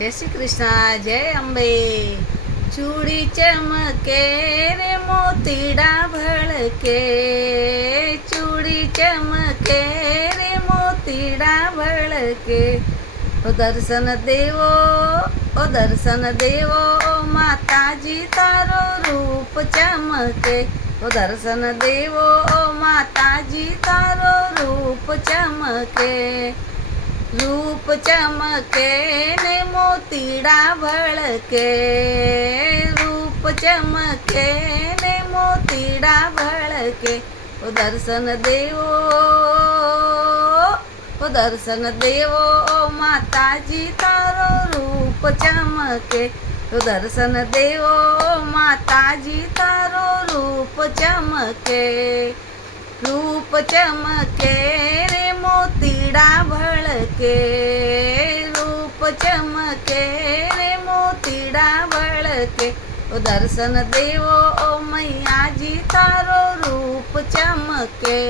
જય શ્રી કૃષ્ણ, જય અંબે. ચૂડી ચમકે રે મોતીડા ભળકે, ચૂડી ચમકે રે મોતીડા ભળકે. ઓ દર્શન દેવો, ઓ દર્શન દેવો, માતાજી તારો રૂપ ચમકે. ઓ દર્શન દેવો, માતાજી તારો રૂપ ચમકે. રૂપ ચમકે ને મોતીડા ભળકે, રૂપ ચમકે ને મોતીડા ભળકે. ઓ દર્શન દેવો, ઓ દર્શન દેવો, માતાજી તારો રૂપ ચમકે. ઓ દર્શન દેવો, માતાજી તારો રૂપ ચમકે. રૂપ ચમકે રે મોતીડા ભળકે, રૂપ ચમકે રે મોતીડા ભળકે. ઓ દર્શન દેવો, ઓ મૈયાજી તારો રૂપ ચમકે.